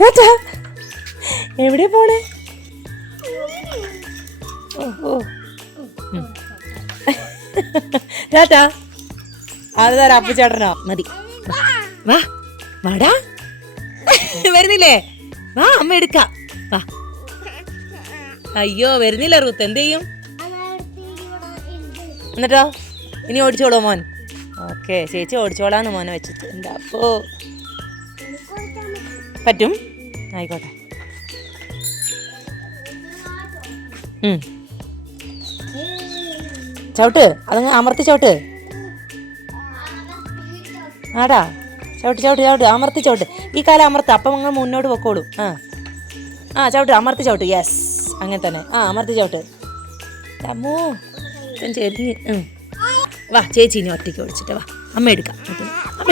ടാറ്റാ. എവിടെ പോണേ? ഓ ടാറ്റാ. ആരുതാ അപ്പുചേട്ടനോ? മതി. വാ വാടാ. വരുന്നില്ലേ? വാ അമ്മ എടുക്കാം. വാ. അയ്യോ വരുന്നില്ല റൂത്ത്, എന്ത് ചെയ്യും എന്നിട്ടോ? ഇനി ഓടിച്ചോളൂ മോൻ? ഓക്കെ, ചേച്ചി ഓടിച്ചോളാന്ന് മോനെ വെച്ചിട്ട്. എന്താ അപ്പോ പറ്റും? ആയിക്കോട്ടെ. ചവിട്ട്, അതങ്ങ് അമർത്തി ചവിട്ട്. ആടാ ചവിട്ട് ചവിട്ട് ചവിട്ട്, അമർത്തി ചവിട്ട്. ഈ കാലം അമർത്ത, അപ്പം അങ്ങ് മുന്നോട്ട് പൊക്കോളൂ. ചവിട്ട്, അമർത്തി ചവിട്ട്. യെസ്, അങ്ങനെ തന്നെ. അമർത്തി ചവിട്ട്. അമ്മോ ചെരിഞ്ഞ്. വാ ചേച്ചി ഇനി ഒറ്റയ്ക്ക് ഓടിച്ചിട്ട് വാ, അമ്മ എടുക്കാം. അമ്മ